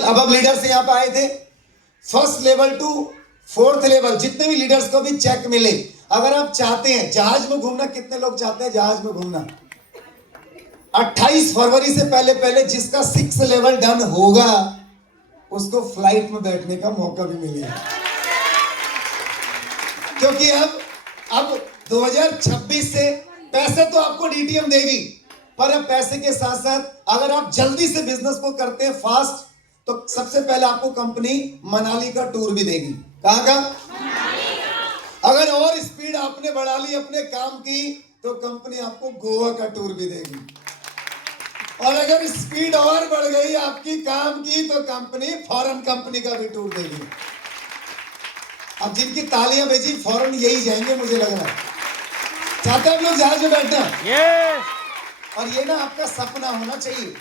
अब लीडर्स यहाँ पे आए थे, first level to fourth level, जितने भी लीडर्स को भी चेक मिले। अगर आप चाहते हैं जहाज में घूमना, कितने लोग चाहते हैं जहाज में घूमना? 28 फरवरी से पहले पहले जिसका 6 लेवल डन होगा उसको फ्लाइट में बैठने का मौका भी मिलेगा। क्योंकि अब 2026 से पैसे तो आपको डीटीएम देगी, पर अब पैसे के साथ साथ अगर आप जल्दी से बिजनेस को करते हैं फास्ट, तो सबसे पहले आपको कंपनी मनाली का टूर भी देगी। कहां का? अगर और स्पीड आपने बढ़ा ली अपने काम की, तो कंपनी आपको गोवा का टूर भी देगी। और अगर स्पीड और बढ़ गई आपकी काम की, तो कंपनी फॉरेन कंपनी का भी टूर देगी। अब जिनकी तालियां भेजी फॉरेन यही जाएंगे, मुझे लग रहा है। चाहते हैं आप लोग जहाज में बैठना? और ये ना आपका सपना होना चाहिए।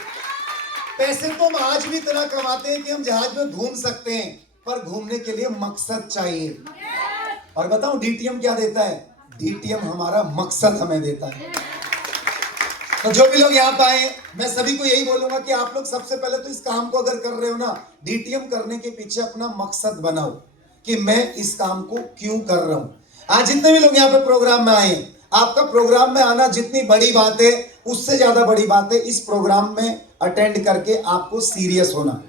पैसे तो हम आज भी इतना कमाते हैं कि हम जहाज में घूम सकते हैं, पर घूमने के लिए मकसद चाहिए। और बताऊं डीटीएम क्या देता है? डीटीएम हमारा मकसद हमें देता है। तो जो भी लोग यहाँ पे आए, मैं सभी को यही बोलूंगा कि आप लोग सबसे पहले तो इस काम को अगर कर रहे हो ना, डीटीएम करने के पीछे अपना मकसद बनाओ कि मैं इस काम को क्यों कर रहा हूं। आज जितने भी लोग यहाँ पे प्रोग्राम में आए, आपका प्रोग्राम में आना जितनी बड़ी बात है, उससे ज्यादा बड़ी बात है इस प्रोग्राम में अटेंड करके आपको सीरियस होना।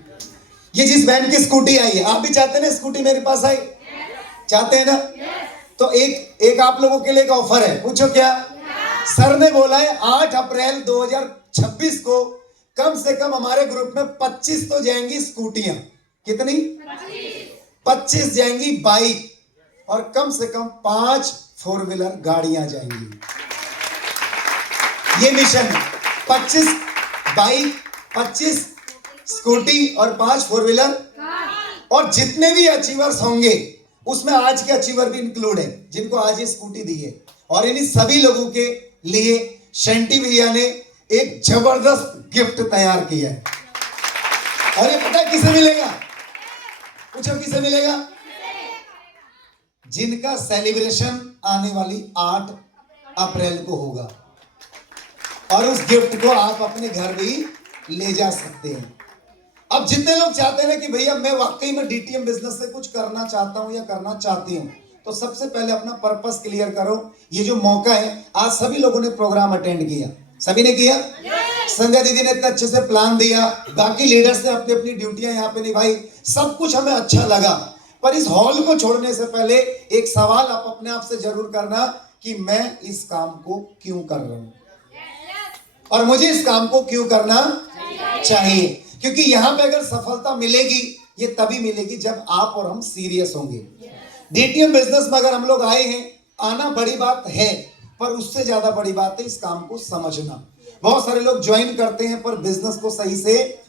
ये जिस बहन की स्कूटी आई है, आप भी चाहते हैं ना स्कूटी मेरे पास आई? चाहते हैं ना? तो एक आप लोगों के लिए एक ऑफर है, पूछो क्या? सर ने बोला है 8 अप्रैल 2026 को कम से कम हमारे ग्रुप में 25 तो जाएंगी स्कूटियां। कितनी? 25 जाएंगी बाइक, और कम से कम 5 4 व्हीलर गाड़ियां जाएंगी। ये मिशन है। 25 बाइक, 25 स्कूटी और 5 4 व्हीलर। और जितने भी अचीवर्स होंगे उसमें आज के अचीवर भी इंक्लूड है, जिनको आज ये स्कूटी दी है। और इन सभी लोगों के लिए शेंटी भैया ने एक जबरदस्त गिफ्ट तैयार किया है। और ये पता है किसे मिलेगा? पूछो किसे मिलेगा? जिनका सेलिब्रेशन आने वाली 8 अप्रैल को होगा। और उस गिफ्ट को आप अपने घर भी ले जा सकते हैं। अब जितने लोग चाहते हैं ना कि भैया मैं वाकई में डीटीएम बिजनेस से कुछ करना चाहता हूं या करना चाहती हूं, तो सबसे पहले अपना पर्पस क्लियर करो। ये जो मौका है, आज सभी लोगों ने प्रोग्राम अटेंड किया, सभी ने किया। संजय दीदी ने इतने अच्छे से प्लान दिया, बाकी लीडर्स ने अपनी अपनी ड्यूटियां यहाँ पे निभाई, सब कुछ हमें अच्छा लगा। पर इस हॉल को छोड़ने से पहले एक सवाल आप अपने आप से जरूर करना कि मैं इस काम को क्यों कर रहा हूं, और मुझे इस काम को क्यों करना चाहिए। क्योंकि यहां पे अगर सफलता मिलेगी, ये तभी मिलेगी जब आप और हम सीरियस होंगे। डीटीएम बिजनेस में अगर हम लोग आए हैं, आना बड़ी बात है, पर उससे ज्यादा बड़ी बात है इस काम को समझना। बहुत सारे लोग ज्वाइन करते हैं पर बिजनेस को सही से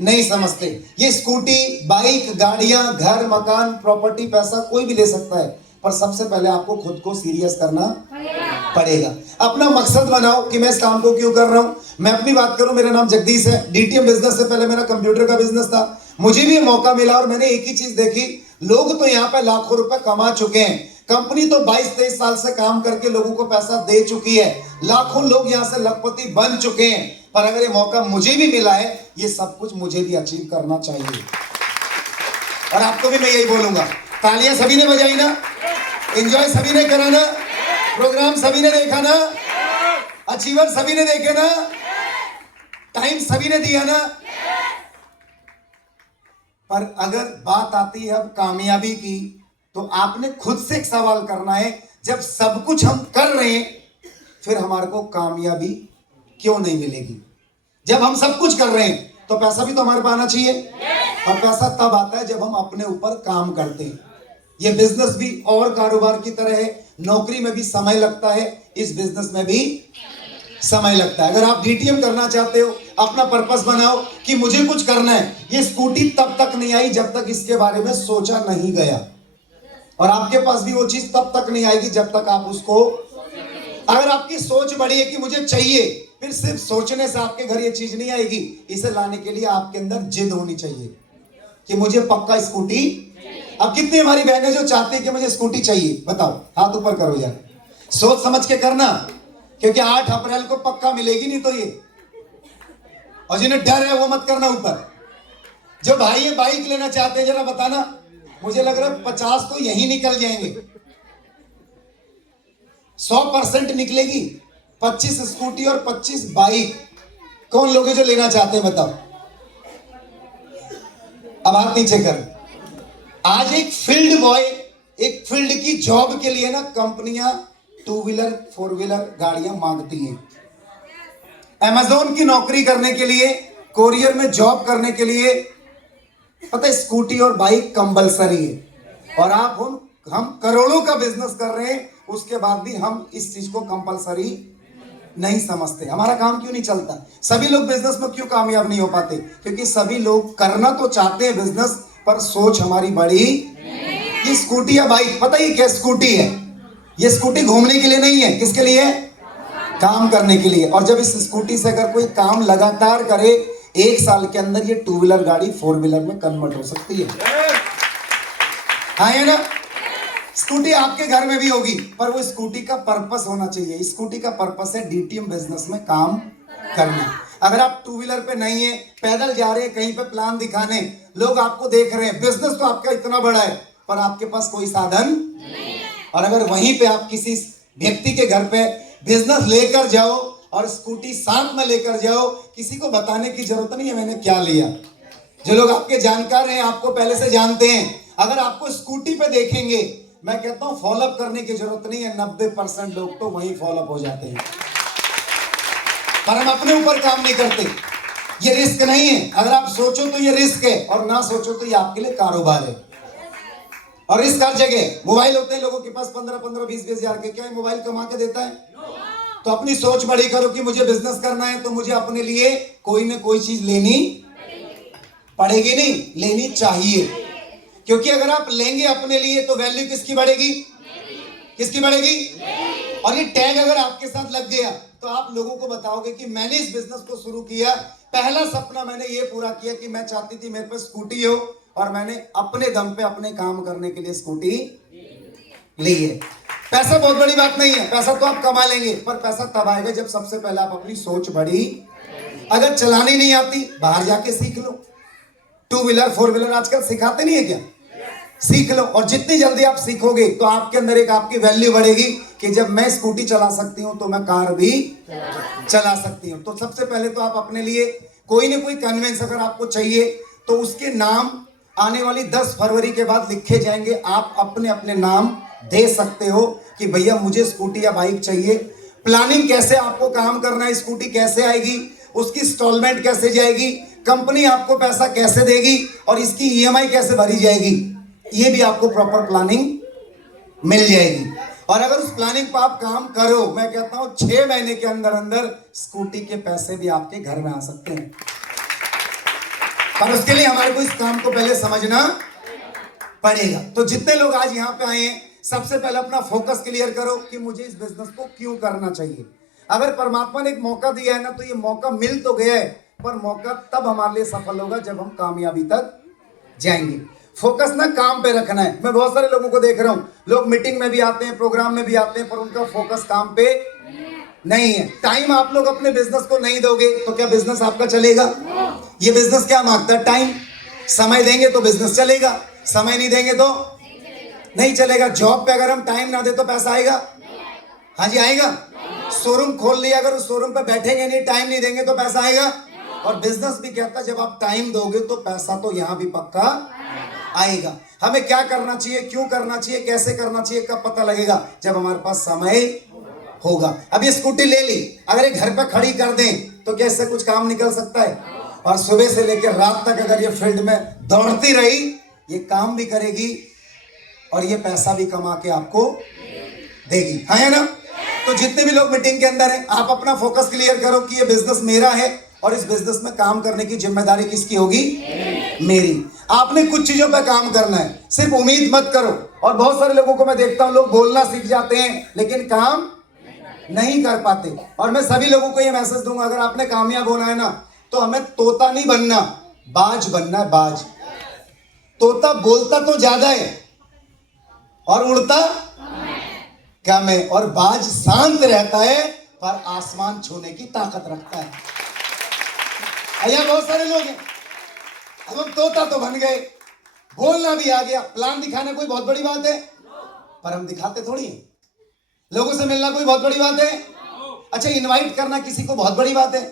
नहीं समझते। ये स्कूटी, बाइक, गाड़ियां, घर, मकान, प्रॉपर्टी, पैसा कोई भी ले सकता है, पर सबसे पहले आपको खुद को सीरियस करना पड़ेगा। अपना मकसद बनाओ कि मैं इस काम को क्यों कर रहा हूं। मैं अपनी बात करूं, मेरा नाम जगदीश है। डीटीएम बिजनेस से पहले मेरा कंप्यूटर का बिजनेस था। मुझे भी मौका मिला और मैंने एक ही चीज देखी, लोग तो यहाँ पे लाखों रुपए कमा चुके हैं, कंपनी तो 22-23 साल से काम करके लोगों को पैसा दे चुकी है, लाखों लोग यहाँ से लखपति बन चुके हैं। पर अगर ये मौका मुझे भी मिला है, ये सब कुछ मुझे भी अचीव करना चाहिए। और आपको भी मैं यही बोलूंगा, तालियां सभी ने बजाई ना, एंजॉय सभी ने करा ना, प्रोग्राम सभी ने देखा ना, अचीवर सभी ने देखे ना, टाइम सभी ने दिया ना। पर अगर बात आती है अब कामयाबी की, तो आपने खुद से एक सवाल करना है, जब सब कुछ हम कर रहे हैं, फिर हमारे को कामयाबी क्यों नहीं मिलेगी? जब हम सब कुछ कर रहे हैं तो पैसा भी तो हमारे पास आना चाहिए। और पैसा तब आता है जब हम अपने ऊपर काम करते हैं। ये बिजनेस भी और कारोबार की तरह है, नौकरी में भी समय लगता है, इस बिजनेस में भी समय लगता है। अगर आप डीटीएम करना चाहते हो, अपना पर्पस बनाओ कि मुझे कुछ करना है। ये स्कूटी तब तक नहीं आई जब तक इसके बारे में सोचा नहीं गया, और आपके पास भी वो चीज तब तक नहीं आएगी जब तक आप उसको, अगर आपकी सोच बड़ी है कि मुझे चाहिए, फिर सिर्फ सोचने से आपके घर ये चीज नहीं आएगी। इसे लाने के लिए आपके अंदर जिद होनी चाहिए कि मुझे पक्का स्कूटी। अब कितनी हमारी बहनें जो चाहती है कि मुझे स्कूटी चाहिए, बताओ, हाथ ऊपर करो यार। सोच समझ के करना, क्योंकि 8 अप्रैल को पक्का मिलेगी नहीं तो ये। और जिन्हें डर है वो मत करना ऊपर। जो भाई ये बाइक लेना चाहते हैं जरा बताना, मुझे लग रहा है 50 तो यही निकल जाएंगे, 100% निकलेगी। 25 स्कूटी और 25 बाइक कौन लोग हैं जो लेना चाहते हैं बताओ, अब हाथ नीचे कर। आज एक फील्ड बॉय, एक फील्ड की जॉब के लिए ना कंपनियां 2 व्हीलर 4 व्हीलर गाड़ियां मांगती हैं। अमेज़न की नौकरी करने के लिए, कोरियर में जॉब करने के लिए पता है स्कूटी और बाइक कंपलसरी है। और आप हम करोड़ों का बिजनेस कर रहे हैं, उसके बाद भी हम इस चीज को कंपलसरी नहीं समझते। हमारा काम क्यों नहीं चलता? सभी लोग बिजनेस में क्यों कामयाब नहीं हो पाते? क्योंकि सभी लोग करना तो चाहते हैं बिजनेस, पर सोच हमारी बड़ी। ये स्कूटी या बाइक, पता है क्या स्कूटी है? ये स्कूटी घूमने के लिए नहीं है, किसके लिए है? काम करने के लिए। और जब इस स्कूटी से अगर कोई काम लगातार करे, 1 साल के अंदर ये 2 व्हीलर गाड़ी 4 व्हीलर में कन्वर्ट हो सकती है। हाँ है ना? स्कूटी आपके घर में भी होगी, पर वो स्कूटी का पर्पस होना चाहिए। स्कूटी का पर्पस है डीटीएम बिजनेस में काम करना। अगर आप 2 व्हीलर पे नहीं है, पैदल जा रहे हैं कहीं पे प्लान दिखाने, लोग आपको देख रहे हैं, बिजनेस तो आपका इतना बड़ा है पर आपके पास कोई साधन नहीं है। और अगर वहीं पे आप किसी व्यक्ति के घर पे बिजनेस लेकर जाओ और स्कूटी साथ में लेकर जाओ, किसी को बताने की जरूरत नहीं है मैंने क्या लिया। जो लोग आपके जानकार हैं, आपको पहले से जानते हैं, अगर आपको स्कूटी पे देखेंगे, मैं कहता हूं फॉलोअप करने की जरूरत नहीं है। 90% लोग तो वहीं फॉलोअप हो जाते हैं, पर हम अपने ऊपर काम नहीं करते। ये रिस्क नहीं है। अगर आप सोचो तो ये रिस्क है, और ना सोचो तो ये आपके लिए कारोबार है। और रिस्क हर जगह। मोबाइल होते हैं लोगों के पास 15-15, 20-20 हजार के, क्या मोबाइल कमा के देता है? तो अपनी सोच बड़ी करो कि मुझे बिजनेस करना है तो मुझे अपने लिए कोई ना कोई चीज लेनी पड़ेगी, नहीं लेनी चाहिए। क्योंकि अगर आप लेंगे अपने लिए तो वैल्यू किसकी बढ़ेगी? किसकी बढ़ेगी? और ये टैग अगर आपके साथ लग गया तो आप लोगों को बताओगे कि मैंने इस बिजनेस को शुरू किया, पहला सपना मैंने ये पूरा किया कि मैं चाहती थी मेरे पास स्कूटी हो, और मैंने अपने दम पे अपने काम करने के लिए स्कूटी ली है। पैसा बहुत बड़ी बात नहीं है, पैसा तो आप कमा लेंगे, पर पैसा तब आएगा जब सबसे पहले आप अपनी सोच बड़ी। अगर चलानी नहीं आती, बाहर जाके सीख लो। 2 व्हीलर 4 व्हीलर आजकल सिखाते नहीं है क्या? सीख लो। और जितनी जल्दी आप सीखोगे तो आपके अंदर एक आपकी वैल्यू बढ़ेगी कि जब मैं स्कूटी चला सकती हूं तो मैं कार भी चला सकती हूं। तो सबसे पहले तो आप अपने लिए कोई ना कोई कन्वेंस अगर आपको चाहिए तो उसके नाम आने वाली 10 फरवरी के बाद लिखे जाएंगे। आप अपने अपने नाम दे सकते हो कि भैया मुझे स्कूटी या बाइक चाहिए। प्लानिंग कैसे आपको काम करना है, स्कूटी कैसे आएगी, उसकी इंस्टॉलमेंट कैसे जाएगी, कंपनी आपको पैसा कैसे देगी, और इसकी ईएमआई कैसे भरी जाएगी, ये भी आपको प्रॉपर प्लानिंग मिल जाएगी। और अगर उस प्लानिंग पर आप काम करो, मैं कहता हूं 6 महीने के अंदर अंदर स्कूटी के पैसे भी आपके घर में आ सकते हैं। पर उसके लिए हमारे को इस काम को पहले समझना पड़ेगा। तो जितने लोग आज यहां पे आए हैं, सबसे पहले अपना फोकस क्लियर करो कि मुझे इस बिजनेस को क्यों करना चाहिए। अगर परमात्मा ने एक मौका दिया है ना, तो ये मौका मिल तो गया है, पर मौका तब हमारे लिए सफल होगा जब हम कामयाबी तक जाएंगे। फोकस ना काम पे रखना है। मैं बहुत सारे लोगों को देख रहा हूं, लोग मीटिंग में भी आते हैं, प्रोग्राम में भी आते हैं, पर उनका फोकस काम पे नहीं है। टाइम आप लोग अपने बिजनेस को नहीं दोगे तो क्या बिजनेस आपका चलेगा? ये बिजनेस क्या मांगता है? टाइम। समय देंगे तो बिजनेस चलेगा, समय नहीं देंगे तो नहीं चलेगा। जॉब पे अगर हम टाइम ना दे तो पैसा आएगा? हाँ जी आएगा। शोरूम खोल लिया, अगर उस शोरूम पे बैठेंगे नहीं, टाइम नहीं देंगे तो पैसा आएगा? और बिजनेस भी कहता है जब आप टाइम दोगे तो पैसा तो यहां भी पक्का आएगा। हमें क्या करना चाहिए, क्यों करना चाहिए, कैसे करना चाहिए, कब पता लगेगा? जब हमारे पास समय होगा। अब ये स्कूटी ले ली, अगर ये घर पे खड़ी कर दें तो क्या इससे कुछ काम निकल सकता है? और सुबह से लेकर रात तक अगर ये फील्ड में दौड़ती रही, ये काम भी करेगी और ये पैसा भी कमा के आपको देगी। है ना? तो जितने भी लोग मीटिंग के अंदर हैं, आप अपना फोकस क्लियर करो कि ये बिजनेस मेरा है और इस बिजनेस में काम करने की जिम्मेदारी किसकी होगी? मेरी। आपने कुछ चीजों पर काम करना है, सिर्फ उम्मीद मत करो। और बहुत सारे लोगों को मैं देखता हूं, लोग बोलना सीख जाते हैं लेकिन काम नहीं कर पाते। और मैं सभी लोगों को ये मैसेज दूंगा, अगर आपने कामयाब होना है ना, तो हमें तोता नहीं बनना, बाज बनना है। बाज। तोता बोलता तो ज्यादा है और उड़ता कम है, और बाज शांत रहता है पर आसमान छूने की ताकत रखता है। यहाँ बहुत सारे लोग हैं, अब हम तोता तो बन गए, बोलना भी आ गया, प्लान दिखाना कोई बहुत बड़ी बात है, पर हम दिखाते थोड़ी हैं। लोगों से मिलना कोई बहुत बड़ी बात है? अच्छा, इनवाइट करना किसी को बहुत बड़ी बात है?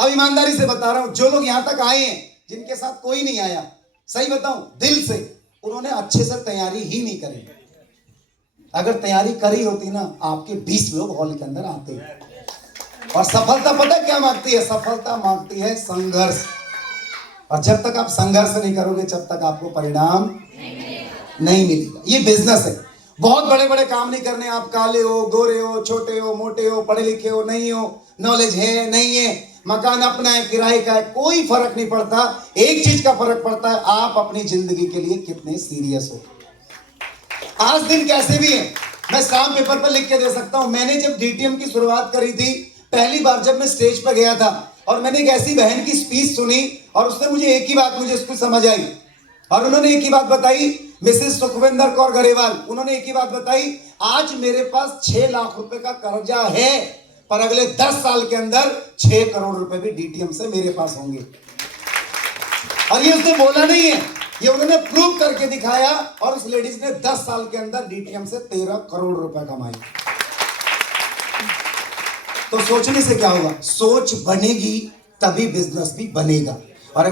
अब ईमानदारी से बता रहा हूं, जो लोग यहां तक आए हैं जिनके साथ कोई नहीं आया, सही बताऊं दिल से, उन्होंने अच्छे से तैयारी ही नहीं करी। अगर तैयारी करी होती ना, आपके 20 लोग हॉल के अंदर आते। और सफलता पता क्या मांगती है? सफलता मांगती है संघर्ष। और जब तक आप संघर्ष नहीं करोगे, जब तक आपको परिणाम नहीं मिलेगा। ये बिजनेस है, बहुत बड़े बड़े काम नहीं करने। आप काले हो, गोरे हो, छोटे हो, मोटे हो, पढ़े लिखे हो, नहीं हो, नॉलेज है, नहीं है, मकान अपना है, किराए का है, कोई फर्क नहीं पड़ता। एक चीज का फर्क पड़ता है, आप अपनी जिंदगी के लिए कितने सीरियस हो। आज दिन कैसे भी है, मैं स्टाम्प पेपर पर लिख के दे सकता हूं। मैंने जब डीटीएम की शुरुआत करी थी, पहली बार जब मैं स्टेज पर गया था और मैंने एक ऐसी बहन की स्पीच सुनी, और उसने मुझे एक ही बात मुझे उसको समझ आई, और उन्होंने एक ही बात बताई, मिसेस सुखविंदर कौर गरेवाल, उन्होंने एक ही बात बताई, आज मेरे पास 6 लाख रुपए का कर्जा है, पर अगले 10 साल के अंदर 6 करोड़ रुपए भी डीटीएम से मेरे पास होंगे। और ये उसने बोला नहीं है, ये उन्होंने प्रूव करके दिखाया, और उस लेडीज ने 10 साल के अंदर डीटीएम से 13 करोड़ रुपए कमाई। तो सोचने से क्या होगा? सोच बनेगी तभी बिजनेस भी बनेगा।